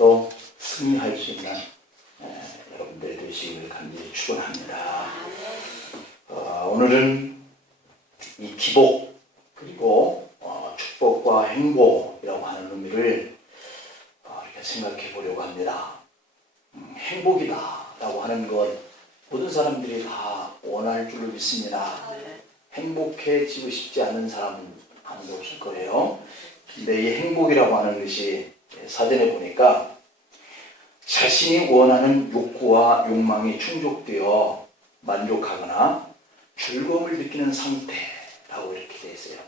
또 승리할 수 있는 여러분들 되시기를 간절히 축원합니다. 오늘은 이 기복 그리고 축복과 행복이라고 하는 의미를 이렇게 생각해 보려고 합니다. 행복이다라고 하는 것 모든 사람들이 다 원할 줄로 믿습니다. 행복해지고 싶지 않는 사람은 아무도 없을 거예요. 근데 이 행복이라고 하는 것이 사전에 보니까 자신이 원하는 욕구와 욕망이 충족되어 만족하거나 즐거움을 느끼는 상태라고 이렇게 되어 있어요.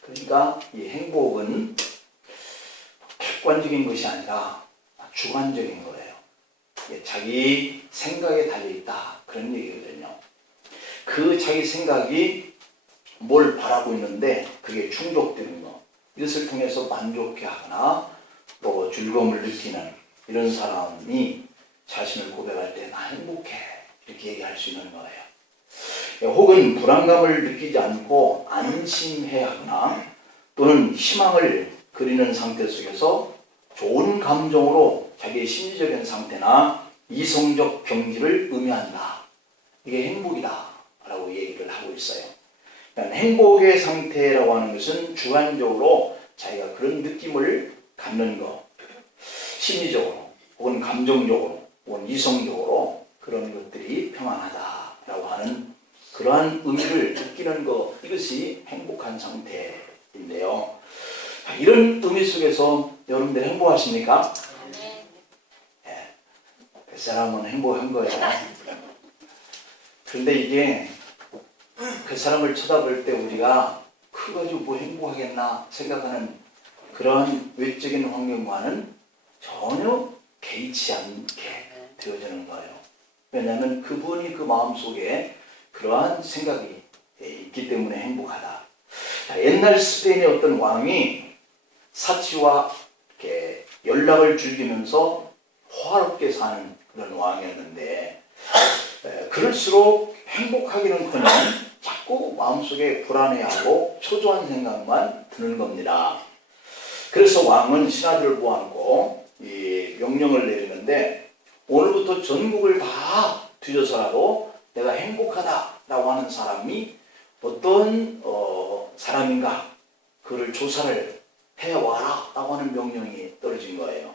그러니까 이 행복은 객관적인 것이 아니라 주관적인 거예요. 자기 생각에 달려있다 그런 얘기거든요. 그 자기 생각이 뭘 바라고 있는데 그게 충족되는 것, 이것을 통해서 만족해 하거나 또 즐거움을 느끼는 이런 사람이 자신을 고백할 때 나 행복해 이렇게 얘기할 수 있는 거예요. 혹은 불안감을 느끼지 않고 안심해 하거나 또는 희망을 그리는 상태 속에서 좋은 감정으로 자기의 심리적인 상태나 이성적 경지를 의미한다. 이게 행복이다 라고 얘기를 하고 있어요. 행복의 상태라고 하는 것은 주관적으로 자기가 그런 느낌을 갖는 것, 심리적으로 혹은 감정적으로 혹은 이성적으로 그런 것들이 평안하다라고 하는 그러한 의미를 느끼는 것, 이것이 행복한 상태인데요. 이런 의미 속에서 여러분들 행복하십니까? 네. 그 사람은 행복한 거예요. 그런데 이게 그 사람을 쳐다볼 때 우리가 그거 가지고 뭐 행복하겠나 생각하는 그런 외적인 환경과는 전혀 개의치 않게 되어지는 거예요. 왜냐하면 그분이 그 마음속에 그러한 생각이 있기 때문에 행복하다. 옛날 스페인의 어떤 왕이 사치와 이렇게 연락을 즐기면서 호화롭게 사는 그런 왕이었는데 그럴수록 행복하기는커녕 자꾸 마음속에 불안해하고 초조한 생각만 드는 겁니다. 그래서 왕은 신하들을 모아놓고 이 명령을 내리는데 오늘부터 전국을 다 뒤져서라도 내가 행복하다라고 하는 사람이 어떤 사람인가 그를 조사를 해와라 라고 하는 명령이 떨어진 거예요.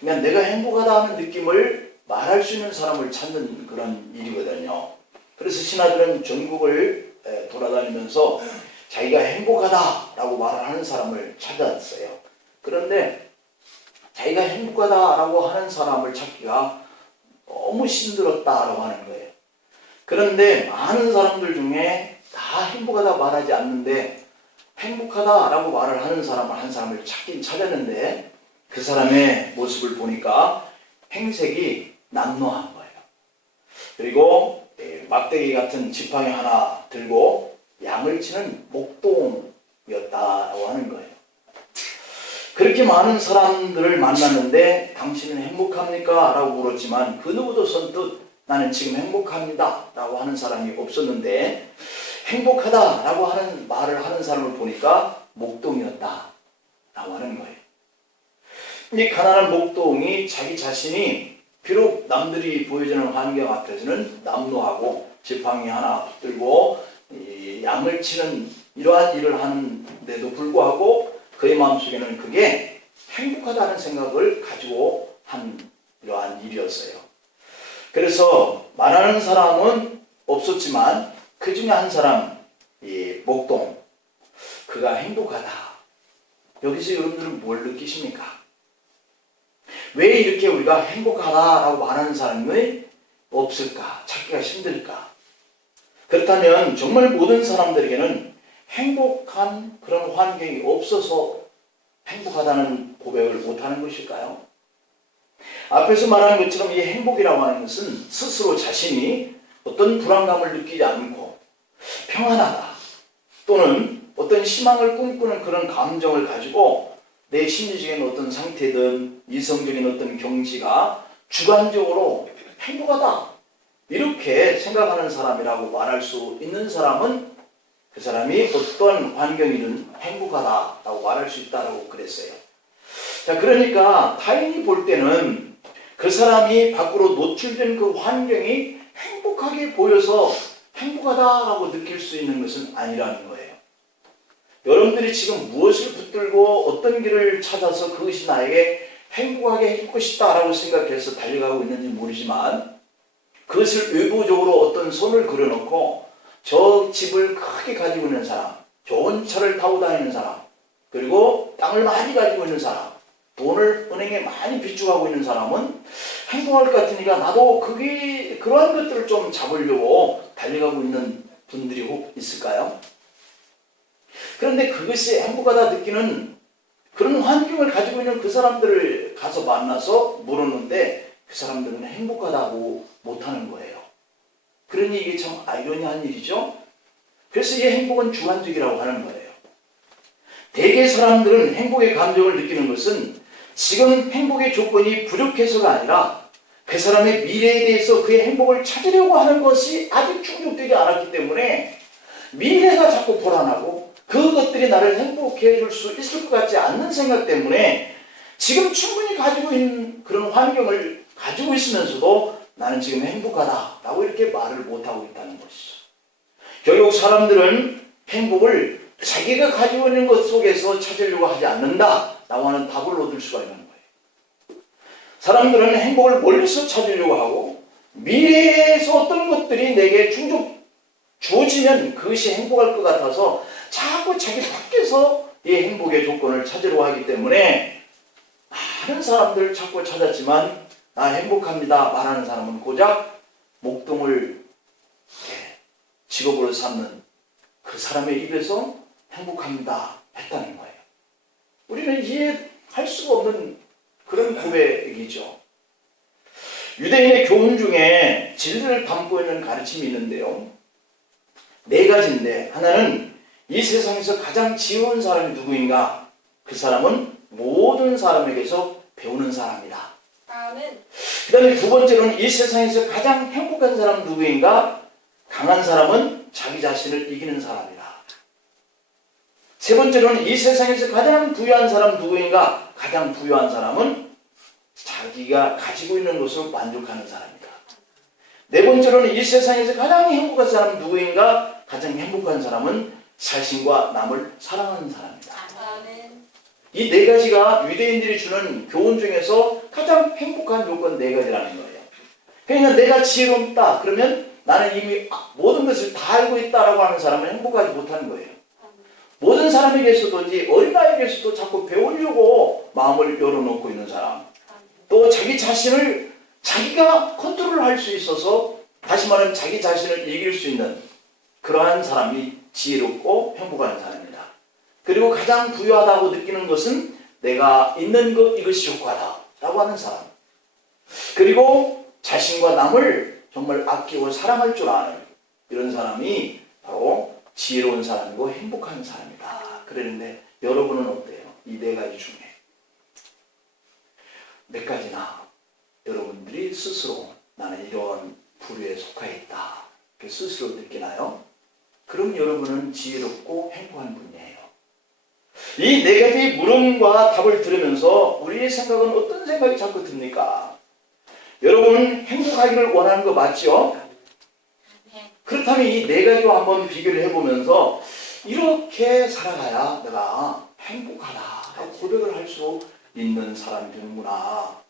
그러니까 내가 행복하다 하는 느낌을 말할 수 있는 사람을 찾는 그런 일이거든요. 그래서 신하들은 전국을 돌아다니면서 자기가 행복하다라고 말을 하는 사람을 찾았어요. 그런데 자기가 행복하다라고 하는 사람을 찾기가 너무 힘들었다라고 하는 거예요. 그런데 많은 사람들 중에 다 행복하다 말하지 않는데 행복하다라고 말을 하는 사람을 한 사람을 찾긴 찾았는데 그 사람의 모습을 보니까 행색이 남노한 거예요. 그리고 막대기 같은 지팡이 하나 들고 양을 치는 목동이었다라고 하는 거예요. 그렇게 많은 사람들을 만났는데 당신은 행복합니까? 라고 물었지만 그 누구도 선뜻 나는 지금 행복합니다 라고 하는 사람이 없었는데 행복하다 라고 하는 말을 하는 사람을 보니까 목동이었다 라고 하는 거예요. 이 가난한 목동이 자기 자신이 비록 남들이 보여주는 환경 앞에서는 남노하고 지팡이 하나 들고 양을 치는 이러한 일을 하는데도 불구하고 그의 마음속에는 그게 행복하다는 생각을 가지고 한 이러한 일이었어요. 그래서 말하는 사람은 없었지만 그 중에 한 사람, 이 목동, 그가 행복하다. 여기서 여러분들은 뭘 느끼십니까? 왜 이렇게 우리가 행복하다라고 말하는 사람이 없을까? 찾기가 힘들까? 그렇다면 정말 모든 사람들에게는 행복한 그런 환경이 없어서 행복하다는 고백을 못하는 것일까요? 앞에서 말한 것처럼 이 행복이라고 하는 것은 스스로 자신이 어떤 불안감을 느끼지 않고 평안하다 또는 어떤 희망을 꿈꾸는 그런 감정을 가지고 내 심리적인 어떤 상태든 이성적인 어떤 경지가 주관적으로 행복하다 이렇게 생각하는 사람이라고 말할 수 있는 사람은 그 사람이 어떤 환경이든 행복하다라고 말할 수 있다고 그랬어요. 자, 그러니까 타인이 볼 때는 그 사람이 밖으로 노출된 그 환경이 행복하게 보여서 행복하다라고 느낄 수 있는 것은 아니라는 거예요. 여러분들이 지금 무엇을 붙들고 어떤 길을 찾아서 그것이 나에게 행복하게 해줄 것이다라고 생각해서 달려가고 있는지 모르지만, 그것을 외부적으로 어떤 선을 그려놓고 저 집을 크게 가지고 있는 사람, 좋은 차를 타고 다니는 사람, 그리고 땅을 많이 가지고 있는 사람, 돈을 은행에 많이 비축하고 있는 사람은 행복할 것 같으니까 나도 그러한 것들을 좀 잡으려고 달려가고 있는 분들이 혹 있을까요? 그런데 그것이 행복하다 느끼는 그런 환경을 가지고 있는 그 사람들을 가서 만나서 물었는데 그 사람들은 행복하다고 못하는 거예요. 그러니 이게 참 아이러니한 일이죠. 그래서 이 행복은 주관적이라고 하는 거예요. 대개 사람들은 행복의 감정을 느끼는 것은 지금 행복의 조건이 부족해서가 아니라 그 사람의 미래에 대해서 그의 행복을 찾으려고 하는 것이 아직 충족되지 않았기 때문에 미래가 자꾸 불안하고 그것들이 나를 행복해 줄 수 있을 것 같지 않는 생각 때문에 지금 충분히 가지고 있는 그런 환경을 가지고 있으면서도 나는 지금 행복하다라고 이렇게 말을 못하고 있다는 것이죠. 결국 사람들은 행복을 자기가 가지고 있는 것 속에서 찾으려고 하지 않는다라고 하는 답을 얻을 수가 있는 거예요. 사람들은 행복을 멀리서 찾으려고 하고 미래에서 어떤 것들이 내게 주어지면 그것이 행복할 것 같아서 자꾸 자기 밖에서 이 행복의 조건을 찾으려고 하기 때문에 많은 사람들 자꾸 찾았지만 나 행복합니다 말하는 사람은 고작 목동을 직업으로 삼는 그 사람의 입에서 행복합니다 했다는 거예요. 우리는 이해할 수가 없는 그런 고백이죠. 유대인의 교훈 중에 진리를 담고 있는 가르침이 있는데요. 4가지인데 하나는 이 세상에서 가장 지혜로운 사람이 누구인가? 그 사람은 모든 사람에게서 배우는 사람이다. 그 다음에 2번째로는 이 세상에서 가장 행복한 사람은 누구인가? 강한 사람은 자기 자신을 이기는 사람이다. 3번째로는 이 세상에서 가장 부유한 사람은 누구인가? 가장 부유한 사람은 자기가 가지고 있는 것으로 만족하는 사람이다. 4번째로는 이 세상에서 가장 행복한 사람은 누구인가? 가장 행복한 사람은 자신과 남을 사랑하는 사람이다. 이 4가지가 유대인들이 주는 교훈 중에서 가장 행복한 요건 4가지라는 거예요. 그러니까 내가 지혜롭다 그러면 나는 이미 모든 것을 다 알고 있다라고 하는 사람은 행복하지 못하는 거예요. 모든 사람에게서든지 어린아이에게서도 자꾸 배우려고 마음을 열어놓고 있는 사람, 또 자기 자신을 자기가 컨트롤할 수 있어서 다시 말하면 자기 자신을 이길 수 있는 그러한 사람이 지혜롭고 행복한 사람입니다. 그리고 가장 부유하다고 느끼는 것은 내가 있는 것 이것이 효과다라고 하는 사람, 그리고 자신과 남을 정말 아끼고 사랑할 줄 아는 이런 사람이 바로 지혜로운 사람이고 행복한 사람이다. 그러는데 여러분은 어때요? 이 4가지 중에 몇 가지나 여러분들이 스스로 나는 이런 부류에 속해 있다 스스로 느끼나요? 그럼 여러분은 지혜롭고 행복한 분이에요. 이 4가지 물음과 답을 들으면서 우리의 생각은 어떤 생각이 자꾸 듭니까? 여러분 행복하기를 원하는 거 맞죠? 그렇다면 이 4가지와 한번 비교를 해보면서 이렇게 살아가야 내가 행복하다라고 고백을 할 수 있는 사람이 되는구나,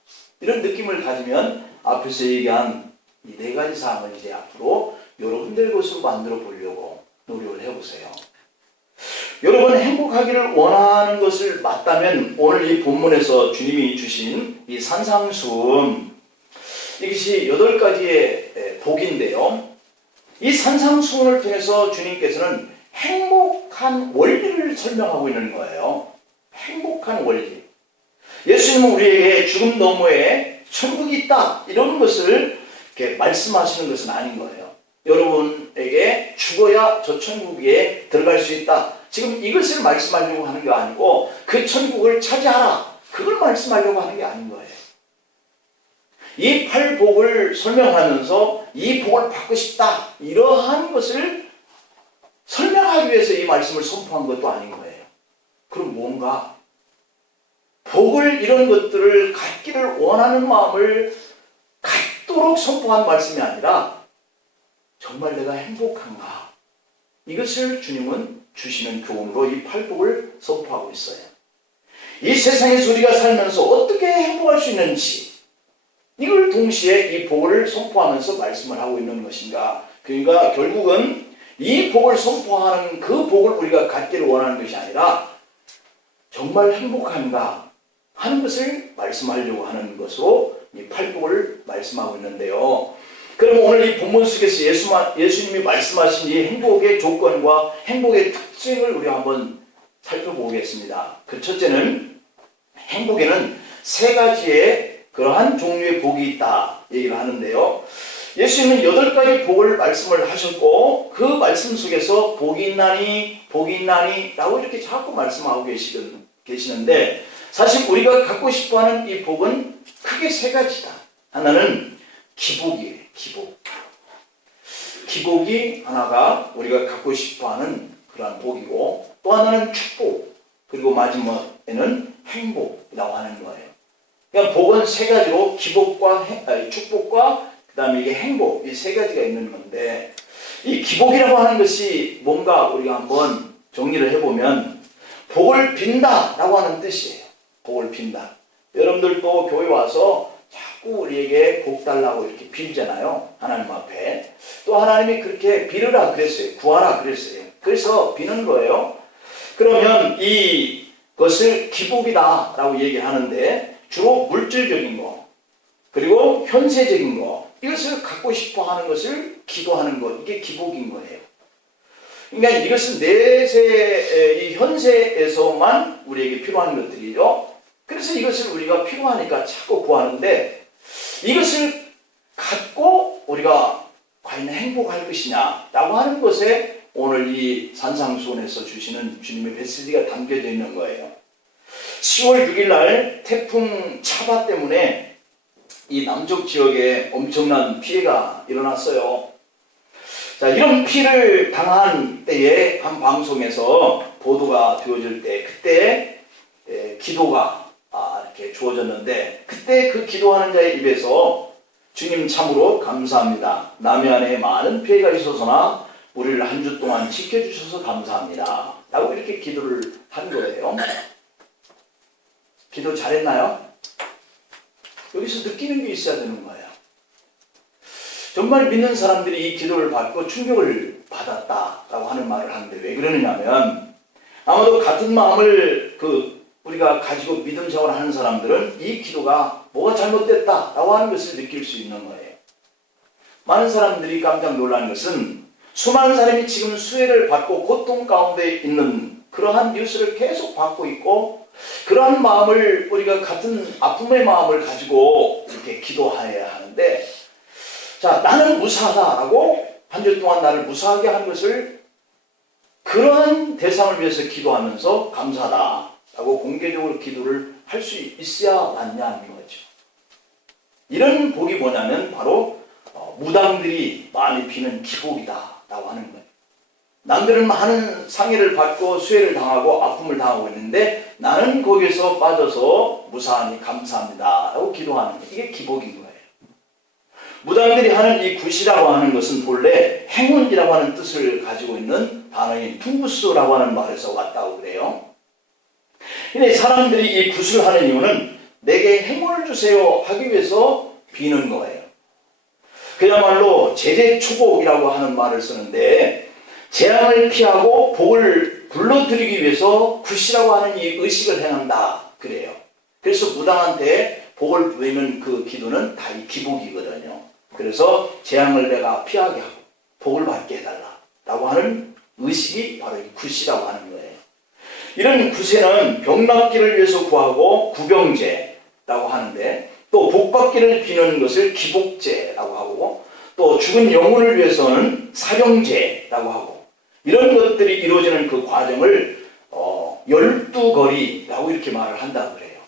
이런 느낌을 가지면 앞에서 얘기한 이 4가지 사항을 이제 앞으로 여러분들 것으로 만들어 보려고 노력을 해보세요. 여러분 행복하기를 원하는 것을 맞다면 오늘 이 본문에서 주님이 주신 이 산상수훈, 이것이 8가지의 복인데요. 이 산상수훈을 통해서 주님께서는 행복한 원리를 설명하고 있는 거예요. 행복한 원리. 예수님은 우리에게 죽음 너머에 천국이 있다 이런 것을 이렇게 말씀하시는 것은 아닌 거예요. 여러분에게 죽어야 저 천국에 들어갈 수 있다, 지금 이것을 말씀하려고 하는 게 아니고 그 천국을 차지하라, 그걸 말씀하려고 하는 게 아닌 거예요. 이 8복을 설명하면서 이 복을 받고 싶다 이러한 것을 설명하기 위해서 이 말씀을 선포한 것도 아닌 거예요. 그럼 뭔가 복을 이런 것들을 갖기를 원하는 마음을 갖도록 선포한 말씀이 아니라 정말 내가 행복한가? 이것을 주님은 주시는 교훈으로 이 팔복을 선포하고 있어요. 이 세상에서 우리가 살면서 어떻게 행복할 수 있는지 이걸 동시에 이 복을 선포하면서 말씀을 하고 있는 것인가? 그러니까 결국은 이 복을 선포하는 그 복을 우리가 갖기를 원하는 것이 아니라 정말 행복한가 하는 것을 말씀하려고 하는 것으로 이 팔복을 말씀하고 있는데요. 그럼 오늘 이 본문 속에서 예수님이 말씀하신 이 행복의 조건과 행복의 특징을 우리가 한번 살펴보겠습니다. 그 첫째는 행복에는 세 가지의 그러한 종류의 복이 있다 얘기를 하는데요. 예수님은 8가지 복을 말씀을 하셨고 그 말씀 속에서 복이 있나니 라고 이렇게 자꾸 말씀하고 계시는데 사실 우리가 갖고 싶어하는 이 복은 크게 세 가지다. 하나는 기복이에요. 기복이 하나가 우리가 갖고 싶어하는 그러한 복이고 또 하나는 축복 그리고 마지막에는 행복이라고 하는 거예요. 그러니까 복은 세 가지로 기복과 축복과 그 다음에 이게 행복 이 세 가지가 있는 건데 이 기복이라고 하는 것이 뭔가 우리가 한번 정리를 해보면 복을 빈다 라고 하는 뜻이에요. 복을 빈다. 여러분들도 교회 와서 자꾸 우리에게 복 달라고 이렇게 빌잖아요. 하나님 앞에. 또 하나님이 그렇게 빌으라 그랬어요. 구하라 그랬어요. 그래서 비는 거예요. 그러면 이것을 기복이다 라고 얘기하는데 주로 물질적인 거 그리고 현세적인 거 이것을 갖고 싶어 하는 것을 기도하는 것 이게 기복인 거예요. 그러니까 이것은 이 현세에서만 우리에게 필요한 것들이죠. 그래서 이것을 우리가 필요하니까 자꾸 구하는데 이것을 갖고 우리가 과연 행복할 것이냐 라고 하는 것에 오늘 이 산상수훈에서 주시는 주님의 메시지가 담겨져 있는 거예요. 10월 6일 날 태풍 차바 때문에 이 남쪽 지역에 엄청난 피해가 일어났어요. 자, 이런 피해를 당한 때에 한 방송에서 보도가 되어질 때 그때 기도가 이렇게 주어졌는데 그때 그 기도하는 자의 입에서 주님 참으로 감사합니다. 남해안에 많은 피해가 있어서나 우리를 한 주 동안 지켜주셔서 감사합니다. 라고 이렇게 기도를 한 거예요. 기도 잘했나요? 여기서 느끼는 게 있어야 되는 거예요. 정말 믿는 사람들이 이 기도를 받고 충격을 받았다라고 하는 말을 하는데 왜 그러느냐면 아마도 같은 마음을 우리가 가지고 믿음 생활을 하는 사람들은 이 기도가 뭐가 잘못됐다라고 하는 것을 느낄 수 있는 거예요. 많은 사람들이 깜짝 놀라는 것은 수많은 사람이 지금 수혜를 받고 고통 가운데 있는 그러한 뉴스를 계속 받고 있고 그러한 마음을 우리가 같은 아픔의 마음을 가지고 이렇게 기도해야 하는데 자 나는 무사하다라고 한 주 동안 나를 무사하게 한 것을 그러한 대상을 위해서 기도하면서 감사하다라고 공개적으로 기도를 할 수 있어야 맞냐는 거죠. 이런 복이 뭐냐면 바로 무당들이 많이 피는 기복이다라고 하는 거예요. 남들은 많은 상해를 받고 수혜를 당하고 아픔을 당하고 있는데 나는 거기서 빠져서 무사하니 감사합니다 라고 기도하는 거예요. 이게 기복인 거예요. 무당들이 하는 이 굿이라고 하는 것은 본래 행운이라고 하는 뜻을 가지고 있는 단어인 퉁구스라고 하는 말에서 왔다고 그래요. 근데 사람들이 이 굿을 하는 이유는 내게 행운을 주세요 하기 위해서 비는 거예요. 그야말로 제재초복이라고 하는 말을 쓰는데 재앙을 피하고 복을 불러들이기 위해서 굿이라고 하는 이 의식을 행한다 그래요. 그래서 무당한테 복을 빌는 그 기도는 다 이 기복이거든요. 그래서 재앙을 내가 피하게 하고 복을 받게 해달라 라고 하는 의식이 바로 이 굿이라고 하는 거예요. 이런 굿에는 병낫기를 위해서 구하고 구병제라고 하는데 또 복받기를 비는 것을 기복제라고 하고 또 죽은 영혼을 위해서는 사령제라고 하고 이런 것들이 이루어지는 그 과정을 12거리라고 이렇게 말을 한다고 그래요.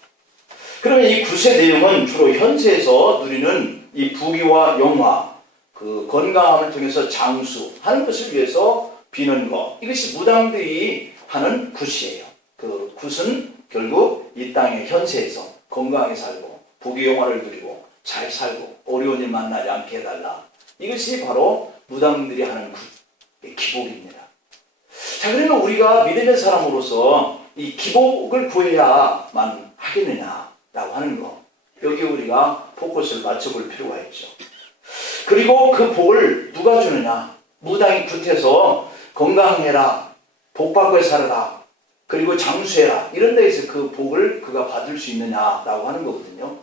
그러면 이 굿의 내용은 주로 현세에서 누리는 이 부귀와 영화, 그 건강함을 통해서 장수하는 것을 위해서 비는 것. 이것이 무당들이 하는 굿이에요. 그 굿은 결국 이 땅의 현세에서 건강하게 살고 복의 영화를 누리고 잘 살고 어려운 일 만나지 않게 해달라. 이것이 바로 무당들이 하는 기복입니다. 자, 그러면 우리가 믿음의 사람으로서 이 기복을 구해야만 하겠느냐라고 하는 거, 여기 우리가 포커스를 맞춰볼 필요가 있죠. 그리고 그 복을 누가 주느냐? 무당이 굿해서 건강해라, 복받고 살아라, 그리고 장수해라, 이런 데에서 그 복을 그가 받을 수 있느냐라고 하는 거거든요.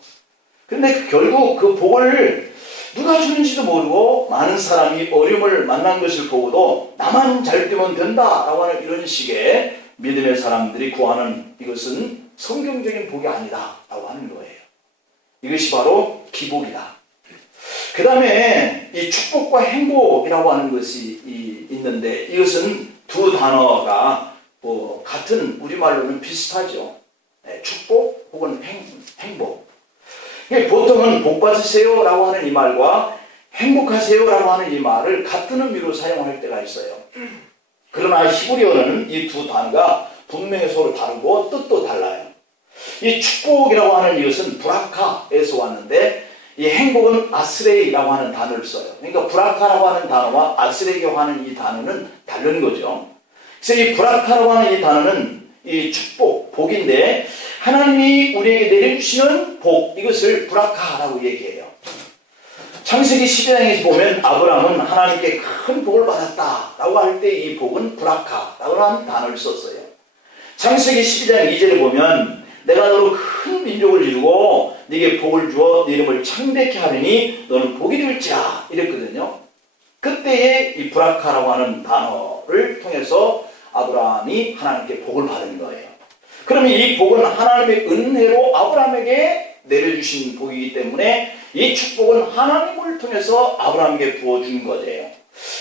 그런데 결국 그 복을 누가 주는지도 모르고 많은 사람이 어려움을 만난 것을 보고도 나만 잘 되면 된다라고 하는 이런 식의 믿음의 사람들이 구하는 이것은 성경적인 복이 아니다라고 하는 거예요. 이것이 바로 기복이다. 그 다음에 이 축복과 행복이라고 하는 것이 있는데, 이것은 두 단어가 같은 우리말로는 비슷하죠. 축복 혹은 행복. 보통은 복 받으세요 라고 하는 이 말과 행복하세요 라고 하는 이 말을 같은 의미로 사용할 때가 있어요. 그러나 히브리어는 이 두 단어가 분명히 서로 다르고 뜻도 달라요. 이 축복이라고 하는 이것은 브라카에서 왔는데, 이 행복은 아스레이라고 하는 단어를 써요. 그러니까 브라카라고 하는 단어와 아스레이라고 하는 이 단어는 다른 거죠. 그래서 이 브라카라고 하는 이 단어는 이 축복, 복인데, 하나님이 우리에게 내려주시는 복, 이것을 브라카라고 얘기해요. 창세기 12장에서 보면 아브라함은 하나님께 큰 복을 받았다라고 할 때 이 복은 브라카라고 하는 단어를 썼어요. 창세기 12장 2절에 보면 내가 너로 큰 민족을 이루고 네게 복을 주어 네 이름을 창대케 하리니 너는 복이 될지라 이랬거든요. 그때의 이 브라카라고 하는 단어를 통해서 아브라함이 하나님께 복을 받은 거예요. 그러면 이 복은 하나님의 은혜로 아브라함에게 내려주신 복이기 때문에 이 축복은 하나님을 통해서 아브라함에게 부어준 거예요.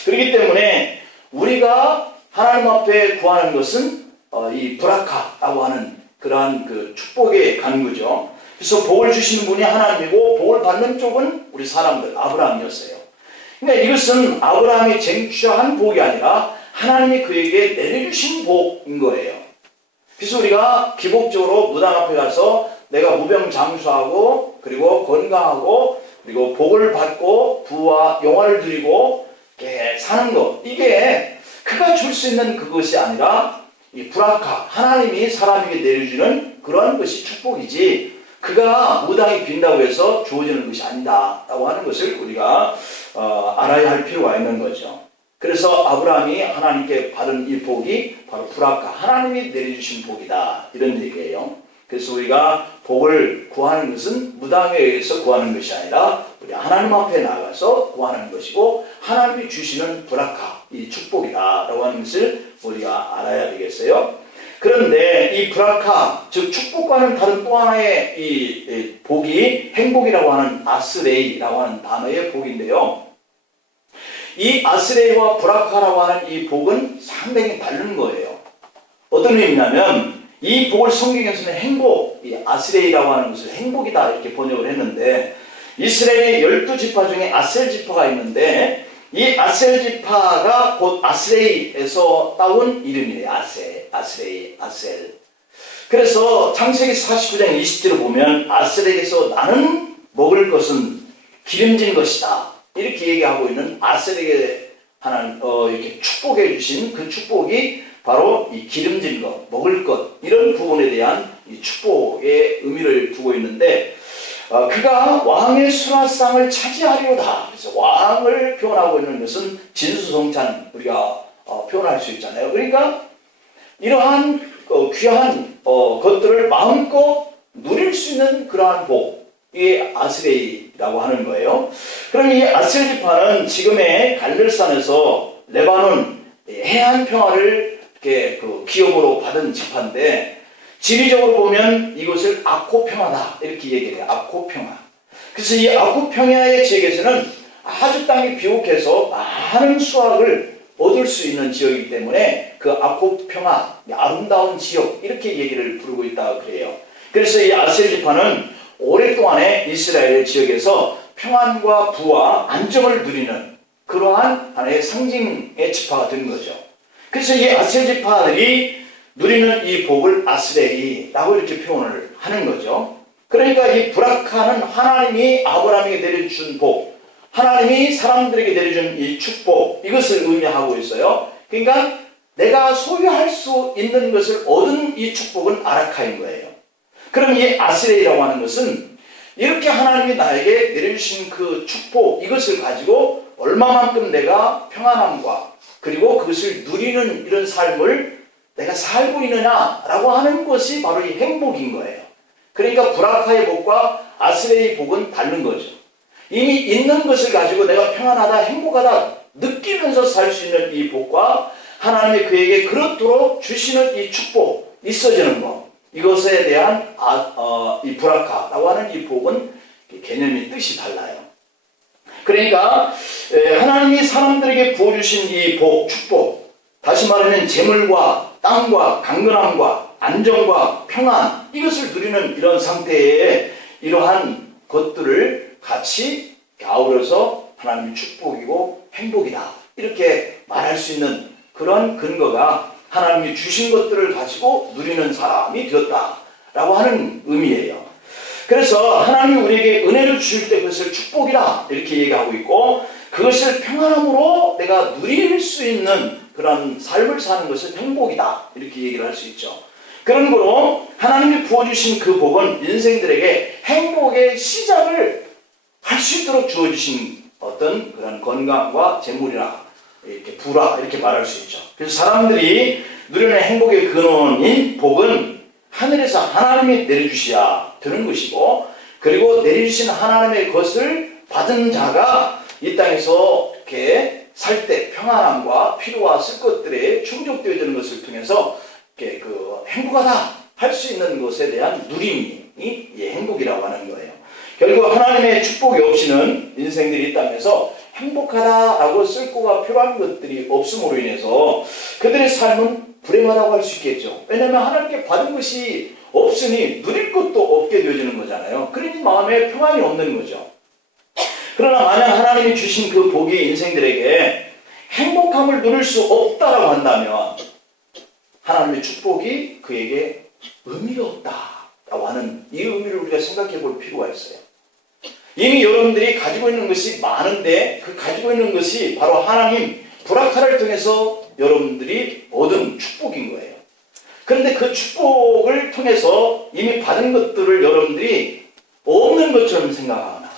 그렇기 때문에 우리가 하나님 앞에 구하는 것은 이 브라카라고 하는 그러한 그 축복의 간구죠. 그래서 복을 주시는 분이 하나님이고 복을 받는 쪽은 우리 사람들, 아브라함이었어요. 그러니까 이것은 아브라함이 쟁취한 복이 아니라 하나님이 그에게 내려주신 복인 거예요. 그래서 우리가 기복적으로 무당 앞에 가서 내가 무병장수하고 그리고 건강하고 그리고 복을 받고 부와 영화를 누리고 이렇게 사는 것, 이게 그가 줄 수 있는 그것이 아니라 이 브라카, 하나님이 사람에게 내려주는 그러한 것이 축복이지, 그가 무당이 빈다고 해서 주어지는 것이 아니다라고 하는 것을 우리가 알아야 할 필요가 있는 거죠. 그래서 아브라함이 하나님께 받은 이 복이 바로 브라카, 하나님이 내려주신 복이다, 이런 얘기예요. 그래서 우리가 복을 구하는 것은 무당에 의해서 구하는 것이 아니라 우리 하나님 앞에 나가서 구하는 것이고, 하나님이 주시는 브라카, 이 축복이다라고 하는 것을 우리가 알아야 되겠어요. 그런데 이 브라카, 즉 축복과는 다른 또 하나의 이 복이 행복이라고 하는 아스레이라고 하는 단어의 복인데요. 이 아스레이와 브라카라고 하는 이 복은 상당히 다른 거예요. 어떤 의미냐면 이 복을 성경에서는 행복, 이 아스레이라고 하는 것을 행복이다 이렇게 번역을 했는데, 이스라엘의 12지파 중에 아셀 지파가 있는데 이 아셀 지파가 곧 아스레이에서 따온 이름이에요. 아스레이. 그래서 창세기 49장 20절을 보면 아스레이에서 나는 먹을 것은 기름진 것이다 이렇게 얘기하고 있는 아스레이에 하나님 이렇게 축복해 주신 그 축복이 바로 이 기름진 것, 먹을 것, 이런 부분에 대한 이 축복의 의미를 두고 있는데, 그가 왕의 수라상을 차지하리로다. 그래서 왕을 표현하고 있는 것은 진수성찬 우리가 표현할 수 있잖아요. 그러니까 이러한 귀한 것들을 마음껏 누릴 수 있는 그러한 복, 이게 아스레이라고 하는 거예요. 그럼 이 아셀 지파는 지금의 갈멜산에서 레바논 해안 평화를 이렇게 기업으로 받은 지파인데, 지리적으로 보면 이곳을 아코 평화다 이렇게 얘기를 해요. 아코 평화. 그래서 이 아코 평야의 지역에서는 아주 땅이 비옥해서 많은 수확을 얻을 수 있는 지역이기 때문에 그 아코 평화, 아름다운 지역 이렇게 얘기를 부르고 있다고 그래요. 그래서 이 아셀 지파는 오랫동안에 이스라엘 지역에서 평안과 부와 안정을 누리는 그러한 하나의 상징의 지파가 된 거죠. 그래서 이 아셀 지파들이 누리는 이 복을 아스레이라고 이렇게 표현을 하는 거죠. 그러니까 이 브라카는 하나님이 아브라함에게 내려준 복, 하나님이 사람들에게 내려준 이 축복, 이것을 의미하고 있어요. 그러니까 내가 소유할 수 있는 것을 얻은 이 축복은 아라카인 거예요. 그럼 이 아스레이라고 하는 것은 이렇게 하나님이 나에게 내려주신 그 축복, 이것을 가지고 얼마만큼 내가 평안함과 그리고 그것을 누리는 이런 삶을 내가 살고 있느냐라고 하는 것이 바로 이 행복인 거예요. 그러니까 브라카의 복과 아스레이의 복은 다른 거죠. 이미 있는 것을 가지고 내가 평안하다, 행복하다 느끼면서 살 수 있는 이 복과 하나님이 그에게 그렇도록 주시는 이 축복, 있어지는 것, 이것에 대한 이 브라카라고 하는 이 복은 개념이 뜻이 달라요. 그러니까 하나님이 사람들에게 부어주신 이 복, 축복, 다시 말하면 재물과 땅과 강건함과 안정과 평안, 이것을 누리는 이런 상태에 이러한 것들을 같이 아우러서 하나님의 축복이고 행복이다, 이렇게 말할 수 있는 그런 근거가 하나님이 주신 것들을 가지고 누리는 사람이 되었다라고 하는 의미예요. 그래서 하나님이 우리에게 은혜를 주실 때 그것을 축복이라 이렇게 얘기하고 있고, 그것을 평안함으로 내가 누릴 수 있는 그런 삶을 사는 것은 행복이다, 이렇게 얘기를 할 수 있죠. 그런 거로 하나님이 부어주신 그 복은 인생들에게 행복의 시작을 할 수 있도록 주어주신 어떤 그런 건강과 재물이나 이렇게 부라, 이렇게 말할 수 있죠. 그래서 사람들이 누리는 행복의 근원인 복은 하늘에서 하나님이 내려주셔야 되는 것이고, 그리고 내려주신 하나님의 것을 받은 자가 이 땅에서 이렇게 살 때 평안함과 필요와 쓸 것들에 충족되어지는 것을 통해서 이렇게 행복하다 할 수 있는 것에 대한 누림이 행복이라고 하는 거예요. 결국 하나님의 축복이 없이는 인생들이 이 땅에서 행복하다라고 쓸 거가 필요한 것들이 없음으로 인해서 그들의 삶은 불행하다고 할 수 있겠죠. 왜냐하면 하나님께 받은 것이 없으니 누릴 것도 없게 되어지는 거잖아요. 그러니 마음에 평안이 없는 거죠. 그러나 만약 하나님이 주신 그 복이 인생들에게 행복함을 누릴 수 없다라고 한다면 하나님의 축복이 그에게 의미가 없다라고 하는 이 의미를 우리가 생각해 볼 필요가 있어요. 이미 여러분들이 가지고 있는 것이 많은데 그 가지고 있는 것이 바로 하나님 브라카를 통해서 여러분들이 얻은 축복인 거예요. 그런데 그 축복을 통해서 이미 받은 것들을 여러분들이 없는 것처럼 생각하거나,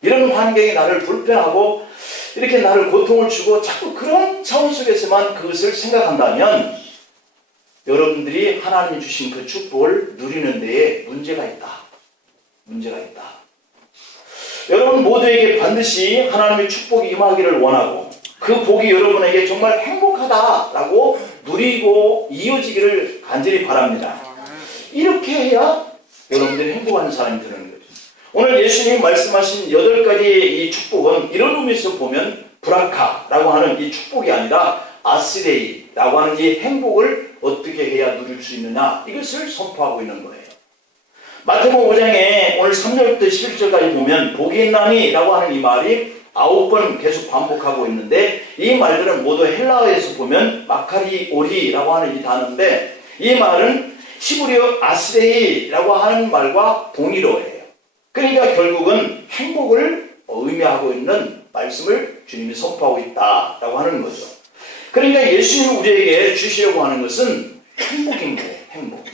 이런 환경이 나를 불편하고 이렇게 나를 고통을 주고 자꾸 그런 차원 속에서만 그것을 생각한다면 여러분들이 하나님이 주신 그 축복을 누리는 데에 문제가 있다. 문제가 있다. 여러분 모두에게 반드시 하나님의 축복이 임하기를 원하고, 그 복이 여러분에게 정말 행복하다라고 누리고 이어지기를 간절히 바랍니다. 이렇게 해야 여러분들이 행복한 사람이 되는 거죠. 오늘 예수님이 말씀하신 8가지의 이 축복은 이런 의미에서 보면 브라카라고 하는 이 축복이 아니라 아스레이라고 하는 이 행복을 어떻게 해야 누릴 수 있느냐, 이것을 선포하고 있는 거예요. 마태복음 5장에 오늘 3절부터 11절까지 보면 복이 있나니라고 하는 이 말이 9번 계속 반복하고 있는데, 이 말들은 모두 헬라어에서 보면 마카리오리라고 하는 이 단어인데, 이 말은 히브리어 아스레이라고 하는 말과 동일어예요. 그러니까 결국은 행복을 의미하고 있는 말씀을 주님이 선포하고 있다라고 하는 거죠. 그러니까 예수님이 우리에게 주시려고 하는 것은 행복인 거예요. 행복.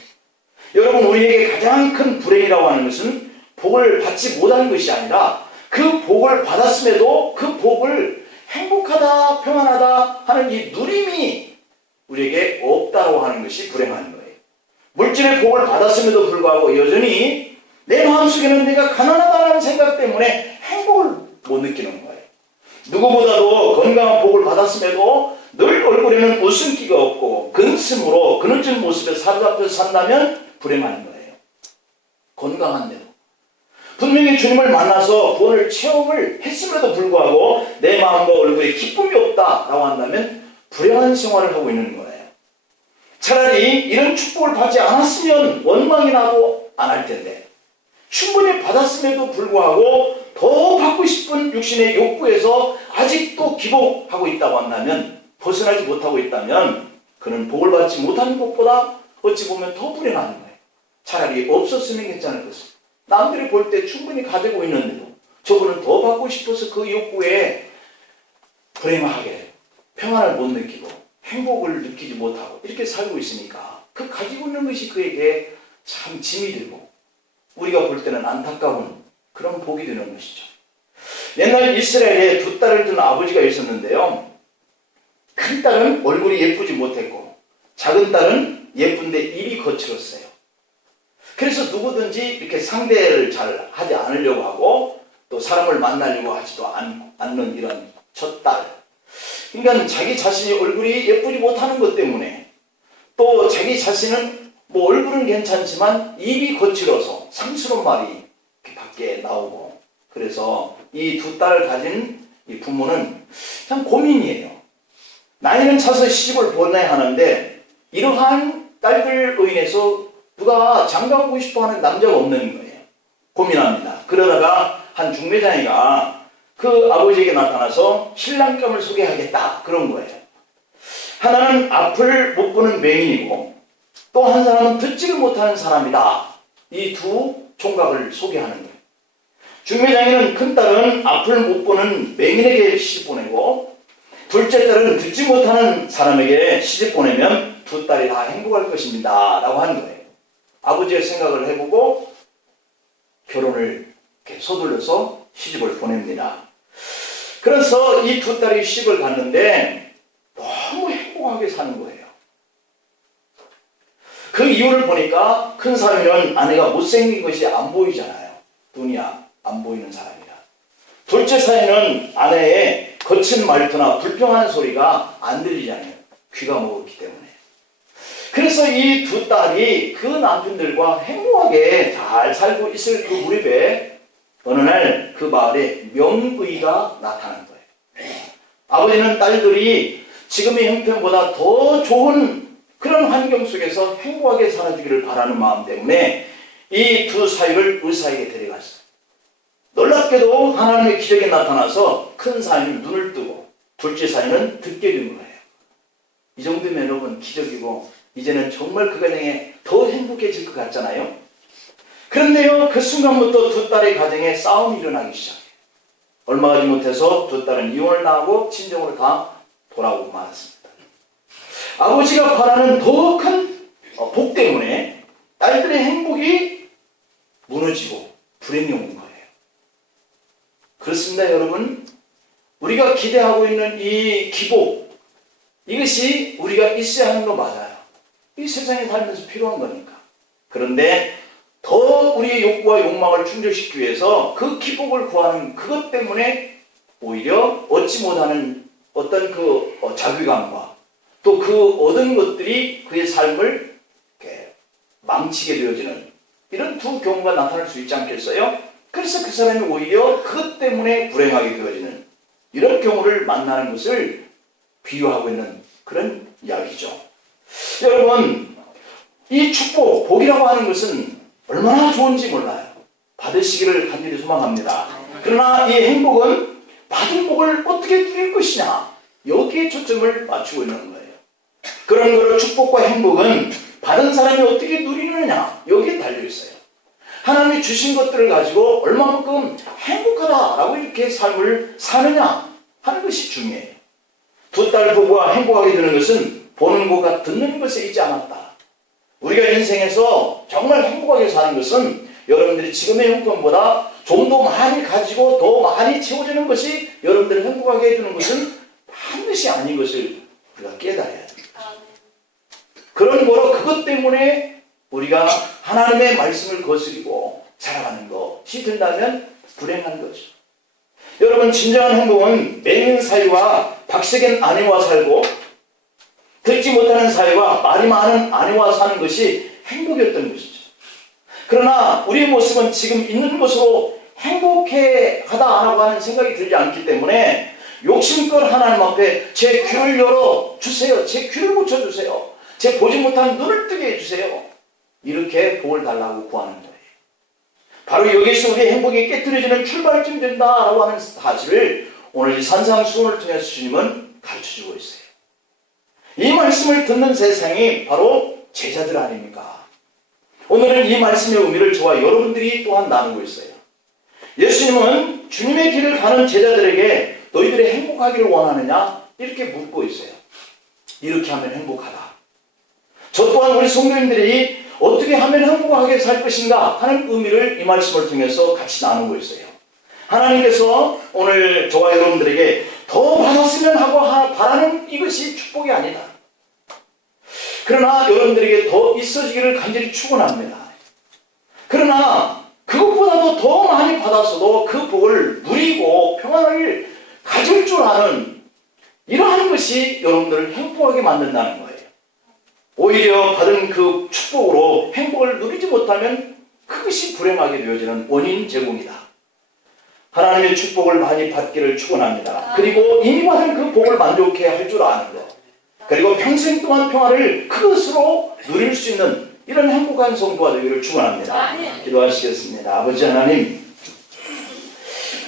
여러분, 우리에게 가장 큰 불행이라고 하는 것은 복을 받지 못하는 것이 아니라 그 복을 받았음에도 그 복을 행복하다, 평안하다 하는 이 누림이 우리에게 없다고 하는 것이 불행한 거예요. 물질의 복을 받았음에도 불구하고 여전히 내 마음속에는 내가 가난하다는 생각 때문에 행복을 못 느끼는 거예요. 누구보다도 건강한 복을 받았음에도 늘 얼굴에는 웃음기가 없고 근심으로 그늘진 모습에 사로잡혀 산다면 불행한 거예요. 건강한데도 분명히 주님을 만나서 구원을 체험을 했음에도 불구하고 내 마음과 얼굴에 기쁨이 없다라고 한다면 불행한 생활을 하고 있는 거예요. 차라리 이런 축복을 받지 않았으면 원망이 나도 안 할 텐데, 충분히 받았음에도 불구하고 더 받고 싶은 육신의 욕구에서 아직도 기복하고 있다고 한다면, 벗어나지 못하고 있다면 그는 복을 받지 못하는 것보다 어찌 보면 더 불행한 거예요. 차라리 없었으면 괜찮을 것을. 남들이 볼 때 충분히 가지고 있는데도 저분은 더 받고 싶어서 그 욕구에 불행하게 평안을 못 느끼고 행복을 느끼지 못하고 이렇게 살고 있으니까 그 가지고 있는 것이 그에게 참 짐이 되고 우리가 볼 때는 안타까운 그런 복이 되는 것이죠. 옛날 이스라엘에 두 딸을 둔 아버지가 있었는데요. 큰 딸은 얼굴이 예쁘지 못했고 작은 딸은 예쁜데 입이 거칠었어요. 그래서 누구든지 이렇게 상대를 잘 하지 않으려고 하고 또 사람을 만나려고 하지도 않는 이런 첫 딸. 그러니까 자기 자신이 얼굴이 예쁘지 못하는 것 때문에 또 자기 자신은 뭐 얼굴은 괜찮지만 입이 거칠어서 상스러운 말이 밖에 나오고 그래서 이 두 딸을 가진 이 부모는 참 고민이에요. 나이는 차서 시집을 보내야 하는데 이러한 딸들로 인해서 누가 장가가고 싶어하는 남자가 없는 거예요. 고민합니다. 그러다가 한 중매장이가 그 아버지에게 나타나서 신랑감을 소개하겠다 그런 거예요. 하나는 앞을 못 보는 맹인이고 또 한 사람은 듣지를 못하는 사람이다. 이 두 총각을 소개하는 거예요. 중매장이는 큰 딸은 앞을 못 보는 맹인에게 시집 보내고 둘째 딸은 듣지 못하는 사람에게 시집 보내면 두 딸이 다 행복할 것입니다 라고 하는 거예요. 아버지의 생각을 해보고 결혼을 이렇게 서둘러서 시집을 보냅니다. 그래서 이 두 딸이 시집을 갔는데 너무 행복하게 사는 거예요. 그 이유를 보니까 큰 사위는 아내가 못생긴 것이 안 보이잖아요. 눈이 안 보이는 사람이라. 둘째 사위는 아내의 거친 말투나 불평하는 소리가 안 들리잖아요. 귀가 먹었기 때문에. 그래서 이 두 딸이 그 남편들과 행복하게 잘 살고 있을 그 무렵에 어느 날 그 마을에 명의가 나타난 거예요. 아버지는 딸들이 지금의 형편보다 더 좋은 그런 환경 속에서 행복하게 살아주기를 바라는 마음 때문에 이 두 사위를 의사에게 데려갔어요. 놀랍게도 하나님의 기적이 나타나서 큰 사위는 눈을 뜨고 둘째 사위는 듣게 된 거예요. 이 정도면 여러분 기적이고 이제는 정말 그 가정에 더 행복해질 것 같잖아요. 그런데요, 그 순간부터 두 딸의 가정에 싸움이 일어나기 시작해요. 얼마 가지 못해서 두 딸은 이혼을 당하고 친정으로 다 돌아오고 말았습니다. 아버지가 바라는 더 큰 복 때문에 딸들의 행복이 무너지고 불행이 온 거예요. 그렇습니다, 여러분. 우리가 기대하고 있는 이 기복, 이것이 우리가 있어야 하는 거 맞아요. 이 세상에 살면서 필요한 거니까. 그런데 더 우리의 욕구와 욕망을 충족시키기 위해서 그 기복을 구하는 그것 때문에 오히려 얻지 못하는 어떤 그 자괴감과 또 그 얻은 것들이 그의 삶을 이렇게 망치게 되어지는 이런 두 경우가 나타날 수 있지 않겠어요? 그래서 그 사람이 오히려 그것 때문에 불행하게 되어지는 이런 경우를 만나는 것을 비유하고 있는 그런 이야기죠. 여러분, 이 축복, 복이라고 하는 것은 얼마나 좋은지 몰라요. 받으시기를 간절히 소망합니다. 그러나 이 행복은 받은 복을 어떻게 누릴 것이냐, 여기에 초점을 맞추고 있는 거예요. 그런 거로 축복과 행복은 받은 사람이 어떻게 누리느냐, 여기에 달려있어요. 하나님이 주신 것들을 가지고 얼마만큼 행복하다라고 이렇게 삶을 사느냐 하는 것이 중요해요. 두 딸 부부가 행복하게 되는 것은 보는 것과 듣는 것에 있지 않았다. 우리가 인생에서 정말 행복하게 사는 것은 여러분들이 지금의 형편보다 좀 더 많이 가지고 더 많이 채워지는 것이 여러분들을 행복하게 해주는 것은 반드시 아닌 것을 우리가 깨달아야 됩니다. 그런 거로 그것 때문에 우리가 하나님의 말씀을 거스리고 살아가는 것이 된다면 불행한 거죠. 여러분, 진정한 행복은 맹인 사위와 박색인 아내와 살고 듣지 못하는 사위와 말이 많은 아내와 사는 것이 행복이었던 것이죠. 그러나 우리의 모습은 지금 있는 것으로 행복하다라고 하는 생각이 들지 않기 때문에 욕심껏 하나님 앞에 제 귀를 열어주세요. 제 귀를 붙여주세요. 제 보지 못한 눈을 뜨게 해주세요. 이렇게 복을 달라고 구하는 거예요. 바로 여기서 우리의 행복이 깨뜨려지는 출발점이 된다라고 하는 사실을 오늘 이 산상수훈을 통해서 주님은 가르쳐주고 있어요. 이 말씀을 듣는 세상이 바로 제자들 아닙니까? 오늘은 이 말씀의 의미를 저와 여러분들이 또한 나누고 있어요. 예수님은 주님의 길을 가는 제자들에게 너희들이 행복하기를 원하느냐? 이렇게 묻고 있어요. 이렇게 하면 행복하다. 저 또한 우리 성도님들이 어떻게 하면 행복하게 살 것인가 하는 의미를 이 말씀을 통해서 같이 나누고 있어요. 하나님께서 오늘 저와 여러분들에게 더 받았으면 하고 바라는 이것이 축복이 아니다. 그러나 여러분들에게 더 있어지기를 간절히 축원합니다. 그러나 그것보다도 더 많이 받았어도 그 복을 누리고 평안을 가질 줄 아는 이러한 것이 여러분들을 행복하게 만든다는 거예요. 오히려 받은 그 축복으로 행복을 누리지 못하면 그것이 불행하게 되어지는 원인 제공이다. 하나님의 축복을 많이 받기를 축원합니다. 그리고 이미 받은 그 복을 만족해 할 줄 아는 것, 그리고 평생 동안 평화를 그것으로 누릴 수 있는 이런 행복한 성도가 되기를 축원합니다. 기도하시겠습니다. 아버지 하나님,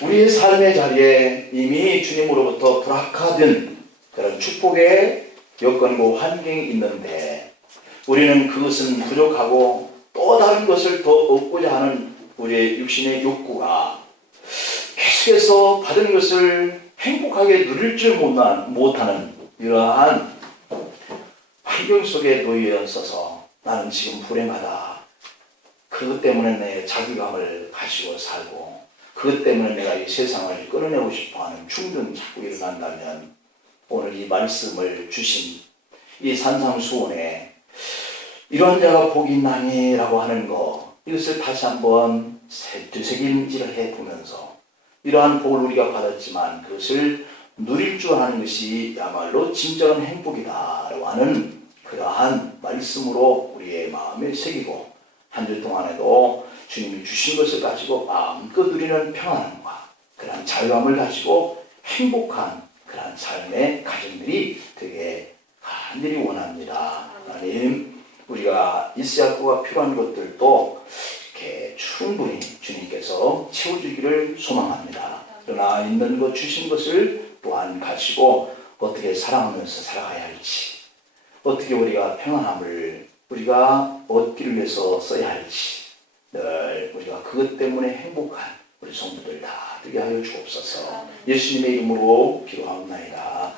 우리의 삶의 자리에 이미 주님으로부터 불확화된 그런 축복의 여건과 환경이 있는데 우리는 그것은 부족하고 또 다른 것을 더 얻고자 하는 우리의 육신의 욕구가 계속해서 받은 것을 행복하게 누릴 줄 못하는 이러한 환경 속에 놓여 있어서 나는 지금 불행하다. 그것 때문에 내 자기감을 가지고 살고 그것 때문에 내가 이 세상을 끌어내고 싶어하는 충동이 자꾸 일어난다면 오늘 이 말씀을 주신 이 산상수훈에 이런 자가 복이 있나니 라고 하는 거, 이것을 다시 한번 되새김질을 해보면서 이러한 복을 우리가 받았지만 그것을 누릴 줄 아는 것이 야말로 진정한 행복이다 라고 하는 그러한 말씀으로 우리의 마음에 새기고 한 주 동안에도 주님이 주신 것을 가지고 마음껏 누리는 평안함과 그러한 자유함을 가지고 행복한 그러한 삶의 가정들이 되게 간절히 원합니다. 하나님, 우리가 있어야 하고가 필요한 것들도 이렇게 충분히 주님께서 채워주기를 소망합니다. 그러나 있는 것 주신 것을 또한 가지고 어떻게 사랑하면서 살아가야 할지, 어떻게 우리가 평안함을 우리가 얻기를 위해서 써야 할지 늘 우리가 그것 때문에 행복한 우리 성도들 다 되게 하여 주옵소서. 예수님의 이름으로 기도하옵나이다.